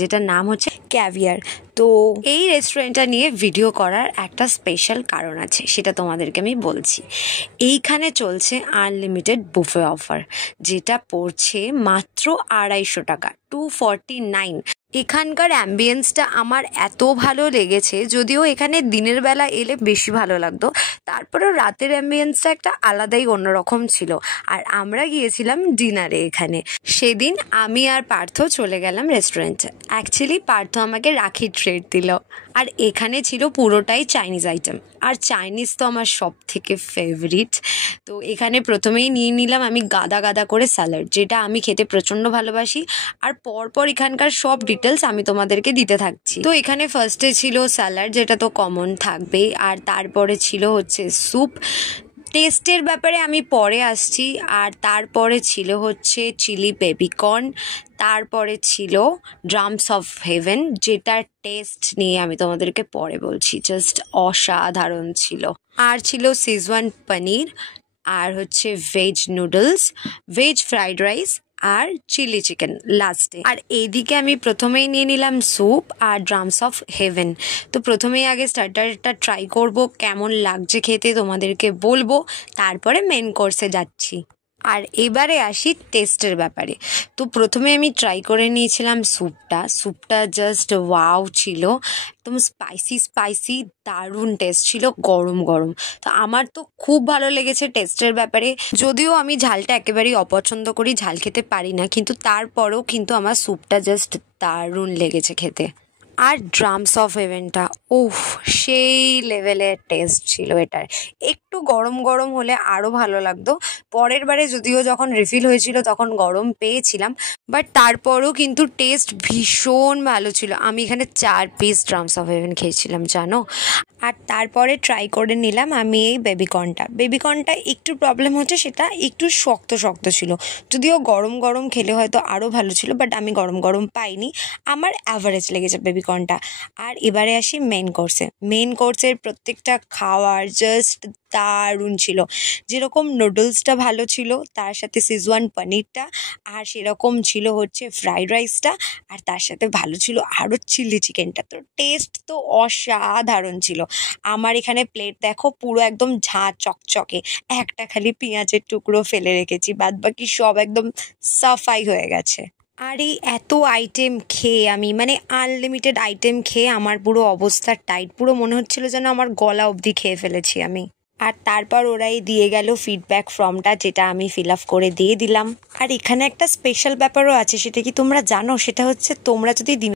যেটার নাম হচ্ছে ক্যাভিয়ার। তো এই রেস্টুরেন্টটা নিয়ে ভিডিও করার একটা স্পেশাল কারণ আছে, সেটা তোমাদেরকে আমি বলছি। এইখানে চলছে আনলিমিটেড বুফে অফার, যেটা পড়ছে মাত্র 250 টাকা, 249। এখানকার অ্যাম্বিয়েন্সটা আমার এত ভালো লেগেছে, যদিও এখানে দিনের বেলা এলে বেশি ভালো লাগতো, তারপরেও রাতের অ্যাম্বিয়েন্সটা একটা আলাদাই অন্যরকম ছিল। আর আমরা গিয়েছিলাম ডিনারে এখানে। সেদিন আমি আর পার্থ চলে গেলাম রেস্টুরেন্টে। অ্যাকচুয়ালি পার্থ আমাকে রাখি ট্রিট দিল। আর এখানে ছিল পুরোটাই চাইনিজ আইটেম, আর চাইনিজ তো আমার সব থেকে ফেভারিট। তো এখানে প্রথমেই নিয়ে নিলাম আমি গাদা গাদা করে স্যালাড, যেটা আমি খেতে প্রচণ্ড ভালোবাসি। আর পরপর এখানকার সব ডিটেলস আমি তোমাদেরকে দিতে থাকছি। তো এখানে ফার্স্টে ছিল স্যালাড, যেটা তো কমন থাকবেই, আর তারপরে ছিল হচ্ছে স্যুপ। টেস্টের ব্যাপারে আমি পরে আসছি। আর তারপরে ছিল হচ্ছে চিলি বেবিকর্ন, তারপরে ছিল ড্রামস অফ হেভেন, যেটার টেস্ট নিয়ে আমি তোমাদেরকে পরে বলছি, জাস্ট অসাধারণ ছিল। আর ছিল সিজওয়ান পনির, আর হচ্ছে veg noodles, veg fried rice, আর চিলি চিকেন লাস্টে। আর এইদিকে আমি প্রথমেই নিয়ে নিলাম স্যুপ আর ড্রামস অফ হেভেন। তো প্রথমেই আগে স্টার্টারটা ট্রাই করব, কেমন লাগছে খেতে তোমাদেরকে বলবো, তারপরে মেন কোর্সে যাচ্ছি। আর এবারে আসি টেস্টের ব্যাপারে। তো প্রথমে আমি ট্রাই করে নিয়েছিলাম স্যুপটা জাস্ট ওয়াও ছিল, একদম স্পাইসি দারুণ টেস্ট ছিল, গরম গরম। তো আমার তো খুব ভালো লেগেছে টেস্টের ব্যাপারে, যদিও আমি ঝালটা একেবারেই অপছন্দ করি, ঝাল খেতে পারি না, কিন্তু তারপরেও কিন্তু আমার স্যুপটা জাস্ট দারুণ লেগেছে খেতে। আর ড্রামস অফ হেভেনটা উফ, সেই লেভেলের টেস্ট ছিল এটার। একটু গরম গরম হলে আরও ভালো লাগতো। পরের বারে যদিও যখন রিফিল হয়েছিল তখন গরম পেয়েছিলাম, বাট তারপরও কিন্তু টেস্ট ভীষণ ভালো ছিল। আমি এখানে 4 পিস ড্রামস অফ হেভেন খেয়েছিলাম জানো। আর তারপরে ট্রাই করে নিলাম আমি এই বেবিকর্নটা একটু প্রবলেম হচ্ছে, সেটা একটু শক্ত ছিল, যদিও গরম গরম খেলে হয়তো আরও ভালো ছিল, বাট আমি গরম গরম পাইনি, আমার অ্যাভারেজ লেগেছে বেবিকর্নটা। আর এবারে আসি মেন কোর্সের প্রত্যেকটা খাওয়ার জাস্ট দারুণ ছিল। যেরকম নুডলসটা ভালো ছিল, তার সাথে সিজওয়ান পনিরটা, আর সেরকম ছিল হচ্ছে ফ্রাইড রাইসটা, আর তার সাথে ভালো ছিল আরও চিলি চিকেনটা। তো টেস্ট তো অসাধারণ ছিল। আমার এখানে প্লেট দেখো পুরো একদম ঝাঁ চকচকে, একটা খালি পেঁয়াজের টুকরো ফেলে রেখেছি, বাদ বাকি সব একদম সাফাই হয়ে গেছে। আর এই এত আইটেম খেয়ে আমি আনলিমিটেড আইটেম খেয়ে আমার পুরো অবস্থা টাইট, পুরো মনে হচ্ছিল যেন আমার গলা অবধি খেয়ে ফেলেছি আমি। আর তারপর ওরাই দিয়ে গেল ফিডব্যাক ফর্মটা, যেটা আমি ফিল আপ করে দিয়ে দিলাম। আর এখানে একটা স্পেশাল ব্যাপারও আছে, সেটা কি তোমরা জানো? সেটা হচ্ছে তোমরা যদি